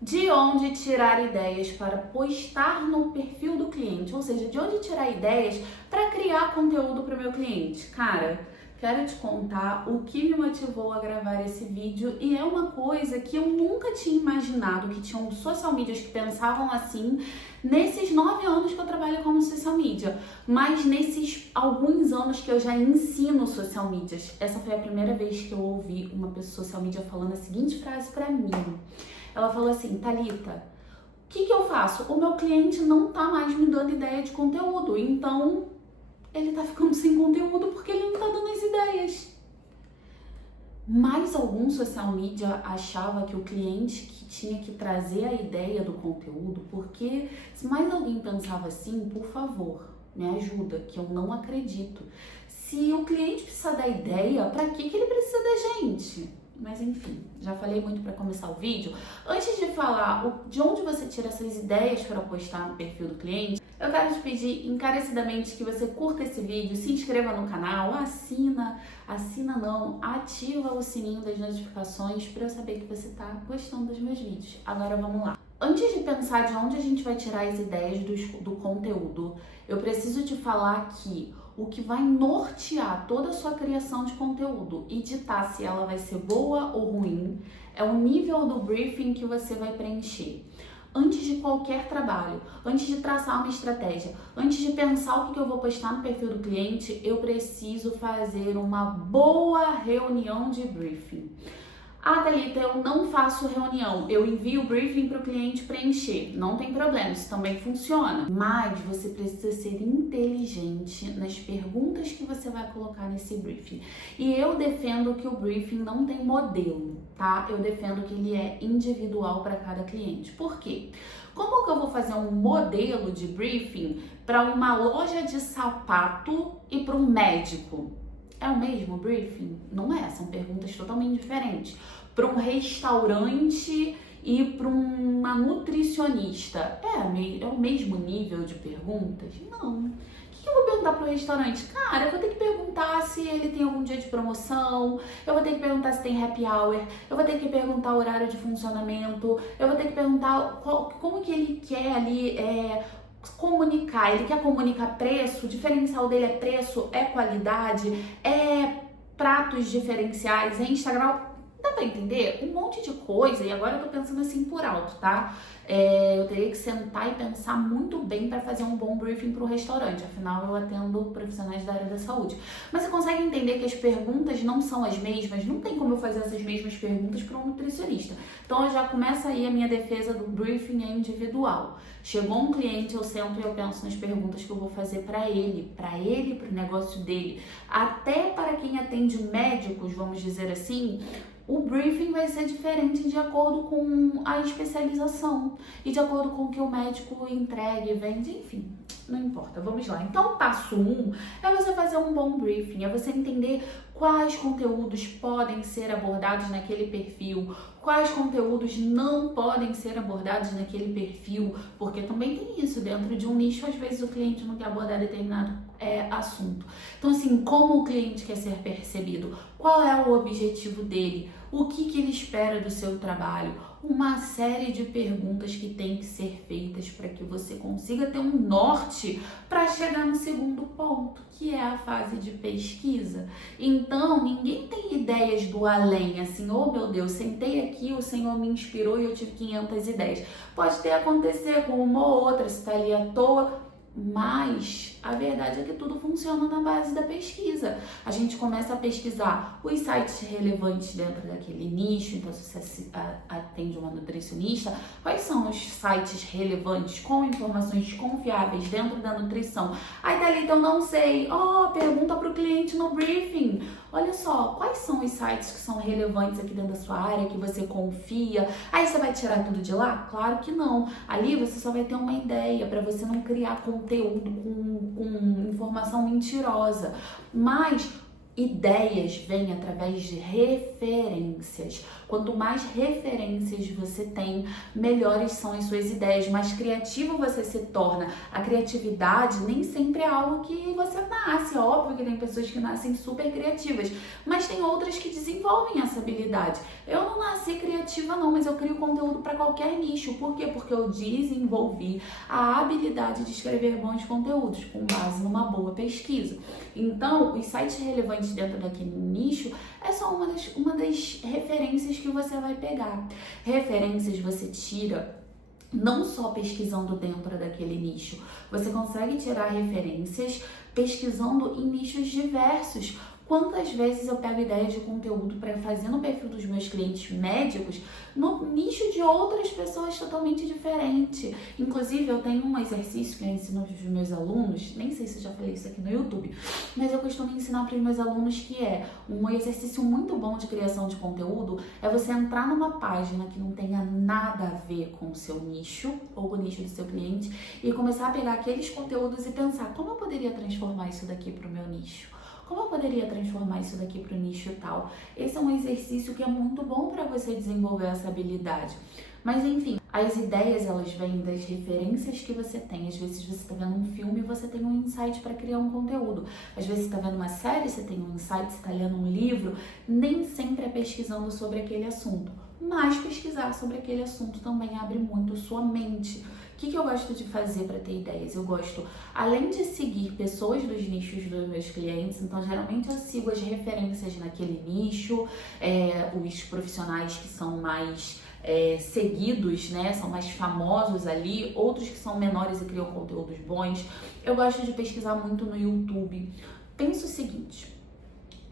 De onde tirar ideias para postar no perfil do cliente, ou seja, de onde tirar ideias para criar conteúdo para o meu cliente. Cara, quero te contar o que me motivou a gravar esse vídeo e é uma coisa que eu nunca tinha imaginado que tinham social medias que pensavam assim nesses 9 anos que eu trabalho como social media, mas nesses alguns anos que eu já ensino social medias. Essa foi a primeira vez que eu ouvi uma pessoa social media falando a seguinte frase para mim. Ela falou assim: Thalita, o que eu faço? O meu cliente não tá mais me dando ideia de conteúdo, então ele tá ficando sem conteúdo porque ele não tá dando as ideias. Mas algum social media achava que o cliente que tinha que trazer a ideia do conteúdo, porque se mais alguém pensava assim, por favor, me ajuda, que eu não acredito. Se o cliente precisa da ideia, para que ele precisa da gente? Mas enfim, já falei muito para começar o vídeo. Antes de falar de onde você tira essas ideias para postar no perfil do cliente, eu quero te pedir encarecidamente que você curta esse vídeo, se inscreva no canal, ativa o sininho das notificações para eu saber que você está gostando dos meus vídeos. Agora vamos lá. Antes de pensar de onde a gente vai tirar as ideias do conteúdo, eu preciso te falar que o que vai nortear toda a sua criação de conteúdo e ditar se ela vai ser boa ou ruim é o nível do briefing que você vai preencher. Antes de qualquer trabalho, antes de traçar uma estratégia, antes de pensar o que eu vou postar no perfil do cliente, eu preciso fazer uma boa reunião de briefing. Ah, Thalita, eu não faço reunião, eu envio o briefing para o cliente preencher. Não tem problema, isso também funciona. Mas você precisa ser inteligente nas perguntas que você vai colocar nesse briefing. E eu defendo que o briefing não tem modelo, tá? Eu defendo que ele é individual para cada cliente. Por quê? Como que eu vou fazer um modelo de briefing para uma loja de sapato e para um médico? É o mesmo briefing? Não é, são perguntas totalmente diferentes. Para um restaurante e para uma nutricionista, é o mesmo nível de perguntas? Não. O que eu vou perguntar para o restaurante? Cara, eu vou ter que perguntar se ele tem algum dia de promoção, eu vou ter que perguntar se tem happy hour, eu vou ter que perguntar o horário de funcionamento, eu vou ter que perguntar como que ele quer ali comunicar. Ele quer comunicar preço, o diferencial dele é preço, é qualidade, é pratos diferenciais, é Instagram. Dá pra entender? Um monte de coisa, e agora eu tô pensando assim por alto, tá? Eu teria que sentar e pensar muito bem para fazer um bom briefing para o restaurante, afinal eu atendo profissionais da área da saúde. Mas você consegue entender que as perguntas não são as mesmas? Não tem como eu fazer essas mesmas perguntas para um nutricionista. Então eu já começa aí a minha defesa do briefing é individual. Chegou um cliente, eu sento e eu penso nas perguntas que eu vou fazer para ele, para o negócio dele. Até para quem atende médicos, vamos dizer assim, o briefing vai ser diferente de acordo com a especialização e de acordo com o que o médico entrega e vende, enfim, não importa, vamos lá. Então, o passo 1 é você fazer um bom briefing, é você entender quais conteúdos podem ser abordados naquele perfil, quais conteúdos não podem ser abordados naquele perfil, porque também tem isso, dentro de um nicho, às vezes o cliente não quer abordar determinado assunto. Então, assim, como o cliente quer ser percebido? Qual é o objetivo dele? O que ele espera do seu trabalho? Uma série de perguntas que tem que ser feitas para que você consiga ter um norte para chegar no segundo ponto, que é a fase de pesquisa. Então, ninguém tem ideias do além, assim, oh meu Deus, sentei aqui, o Senhor me inspirou e eu tive 500 ideias. Pode ter acontecer com uma ou outra, se está ali à toa, mas a verdade é que tudo funciona na base da pesquisa. A gente começa a pesquisar os sites relevantes dentro daquele nicho. Então, se você atende uma nutricionista, quais são os sites relevantes com informações confiáveis dentro da nutrição? Aí, Thalita, eu não sei. Pergunta para o cliente no briefing. Olha só, quais são os sites que são relevantes aqui dentro da sua área, que você confia? Aí você vai tirar tudo de lá? Claro que não. Ali você só vai ter uma ideia para você não criar conteúdo com informação mentirosa. Mas Ideias vêm através de referências. Quanto mais referências você tem, melhores são as suas ideias, mais criativo você se torna. A criatividade nem sempre é algo que você nasce. Óbvio que tem pessoas que nascem super criativas, mas tem outras que desenvolvem essa habilidade. Eu não nasci criativa não, mas eu crio conteúdo para qualquer nicho. Por quê? Porque eu desenvolvi a habilidade de escrever bons conteúdos com base numa boa pesquisa. Então, os sites relevantes dentro daquele nicho é só uma das referências que você vai pegar. Referências você tira não só pesquisando dentro daquele nicho, você consegue tirar referências pesquisando em nichos diversos. Quantas vezes eu pego ideia de conteúdo para fazer no perfil dos meus clientes médicos no nicho de outras pessoas totalmente diferentes. Inclusive, eu tenho um exercício que eu ensino para os meus alunos, nem sei se eu já falei isso aqui no YouTube, mas eu costumo ensinar para os meus alunos que é um exercício muito bom de criação de conteúdo, é você entrar numa página que não tenha nada a ver com o seu nicho ou com o nicho do seu cliente e começar a pegar aqueles conteúdos e pensar como eu poderia transformar isso daqui para o meu nicho. Como eu poderia transformar isso daqui para o nicho tal? Esse é um exercício que é muito bom para você desenvolver essa habilidade. Mas enfim, as ideias elas vêm das referências que você tem. Às vezes você está vendo um filme e você tem um insight para criar um conteúdo. Às vezes você está vendo uma série, você tem um insight, você está lendo um livro. Nem sempre é pesquisando sobre aquele assunto. Mas pesquisar sobre aquele assunto também abre muito sua mente. O que eu gosto de fazer para ter ideias? Eu gosto, além de seguir pessoas dos nichos dos meus clientes, então geralmente eu sigo as referências naquele nicho, os profissionais que são mais seguidos, né, são mais famosos ali, outros que são menores e criam conteúdos bons. Eu gosto de pesquisar muito no YouTube. Pensa o seguinte,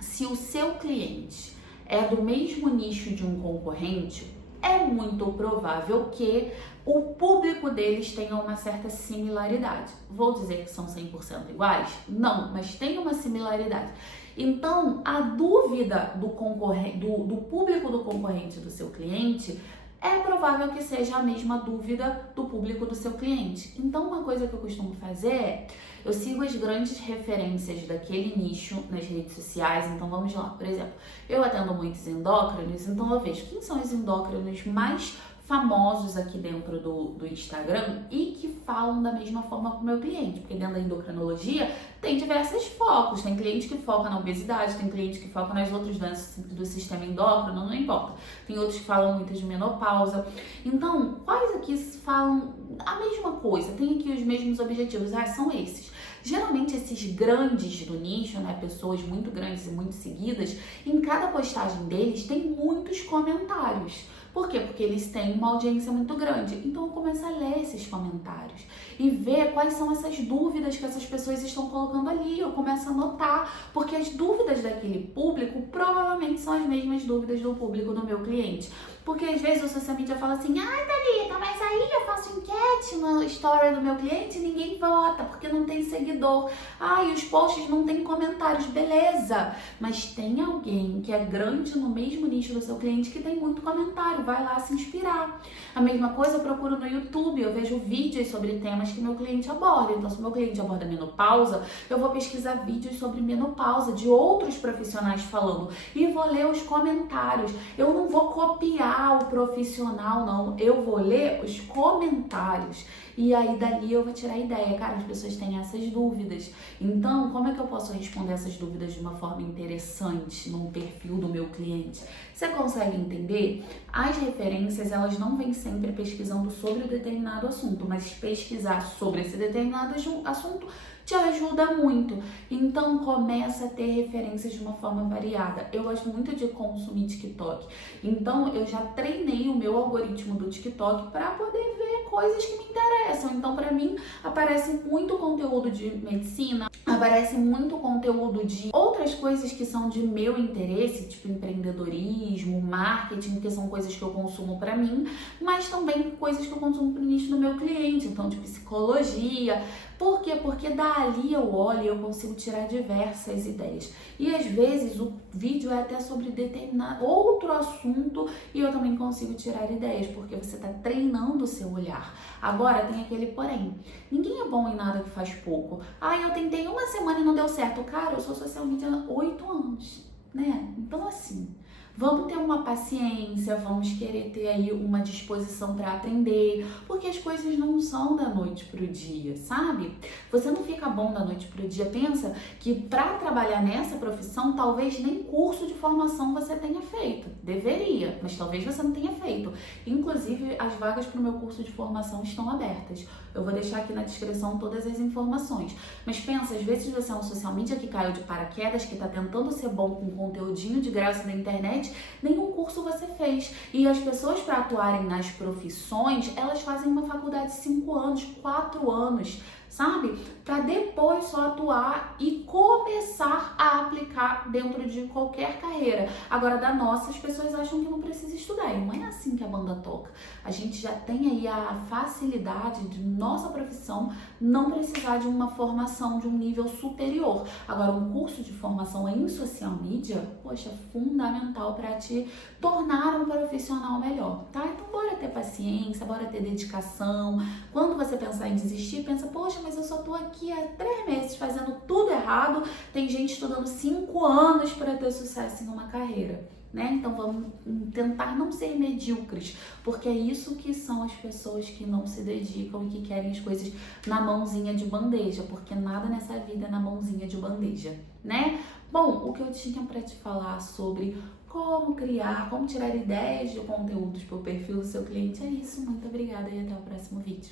se o seu cliente é do mesmo nicho de um concorrente, é muito provável que o público deles tenha uma certa similaridade. Vou dizer que são 100% iguais? Não, mas tem uma similaridade. Então, a dúvida do público do concorrente do seu cliente é provável que seja a mesma dúvida do público do seu cliente. Então, uma coisa que eu costumo fazer é, eu sigo as grandes referências daquele nicho nas redes sociais. Então, vamos lá. Por exemplo, eu atendo muitos endócrinos, então eu vejo quem são os endócrinos mais famosos aqui dentro do Instagram e que falam da mesma forma com o meu cliente, porque dentro da endocrinologia tem diversos focos, tem cliente que foca na obesidade, tem cliente que foca nas outras doenças do sistema endócrino, não importa, tem outros que falam muito de menopausa. Então, quais aqui falam a mesma coisa, tem aqui os mesmos objetivos, são esses. Geralmente esses grandes do nicho, né, pessoas muito grandes e muito seguidas, em cada postagem deles tem muitos comentários. Por quê? Porque eles têm uma audiência muito grande. Então eu começo a ler esses comentários e ver quais são essas dúvidas que essas pessoas estão colocando ali. Eu começo a anotar, porque as dúvidas daquele público provavelmente são as mesmas dúvidas do público do meu cliente. Porque às vezes o social media fala assim, Thalita, mas aí eu faço enquete no story do meu cliente e ninguém vota, porque não tem seguidor. E os posts não tem comentários, beleza. Mas tem alguém que é grande no mesmo nicho do seu cliente que tem muito comentário, vai lá se inspirar. A mesma coisa eu procuro no YouTube, eu vejo vídeos sobre temas que meu cliente aborda. Então, se meu cliente aborda menopausa, eu vou pesquisar vídeos sobre menopausa de outros profissionais falando e vou ler os comentários. Eu não vou copiar o profissional, não. Eu vou ler os comentários e aí dali eu vou tirar a ideia. Cara, as pessoas têm essas dúvidas. Então, como é que eu posso responder essas dúvidas de uma forma interessante no perfil do meu cliente? Você consegue entender? As referências, elas não vêm sempre pesquisando sobre um determinado assunto, mas pesquisar sobre esse determinado assunto te ajuda muito. Então começa a ter referências de uma forma variada. Eu gosto muito de consumir TikTok. Então eu já treinei o meu algoritmo do TikTok para poder ver coisas que me interessam. Então para mim aparece muito conteúdo de medicina, aparece muito conteúdo de outras coisas que são de meu interesse, tipo empreendedorismo, marketing, que são coisas que eu consumo para mim, mas também coisas que eu consumo para o nicho do meu cliente, então de psicologia. Por quê? Porque dali eu olho e eu consigo tirar diversas ideias. E às vezes o vídeo é até sobre determinado outro assunto e eu também consigo tirar ideias, porque você está treinando o seu olhar. Agora tem aquele porém. Ninguém é bom em nada que faz pouco. Eu tentei uma semana e não deu certo. Cara, eu sou social media há 8 anos, né? Então assim, vamos ter uma paciência, vamos querer ter aí uma disposição para aprender, porque as coisas não são da noite pro dia, sabe? Você não fica bom da noite pro dia. Pensa que para trabalhar nessa profissão, talvez nem curso de formação você tenha feito. Deveria, mas talvez você não tenha feito. Inclusive, as vagas para o meu curso de formação estão abertas. Eu vou deixar aqui na descrição todas as informações. Mas pensa, às vezes você é um social media que caiu de paraquedas, que está tentando ser bom com conteúdinho de graça na internet, nenhum curso você fez. E as pessoas, para atuarem nas profissões, elas fazem uma faculdade de 5 anos, 4 anos, sabe? Para depois só atuar e começar a aplicar dentro de qualquer carreira. Agora, da nossa, as pessoas acham que não precisa estudar. E não é assim que a banda toca. A gente já tem aí a facilidade de nossa profissão não precisar de uma formação de um nível superior. Agora, um curso de formação em social media, poxa, é fundamental para te tornar um profissional melhor, tá? Então, bora ter paciência, bora ter dedicação. Quando você pensar em desistir, pensa, poxa, mas eu só tô aqui há 3 meses fazendo tudo errado. Tem gente estudando 5 anos para ter sucesso em uma carreira, né? Então vamos tentar não ser medíocres, porque é isso que são as pessoas que não se dedicam e que querem as coisas na mãozinha de bandeja, porque nada nessa vida é na mãozinha de bandeja, né? Bom, o que eu tinha para te falar sobre como criar, como tirar ideias de conteúdos para o perfil do seu cliente é isso. Muito obrigada e até o próximo vídeo.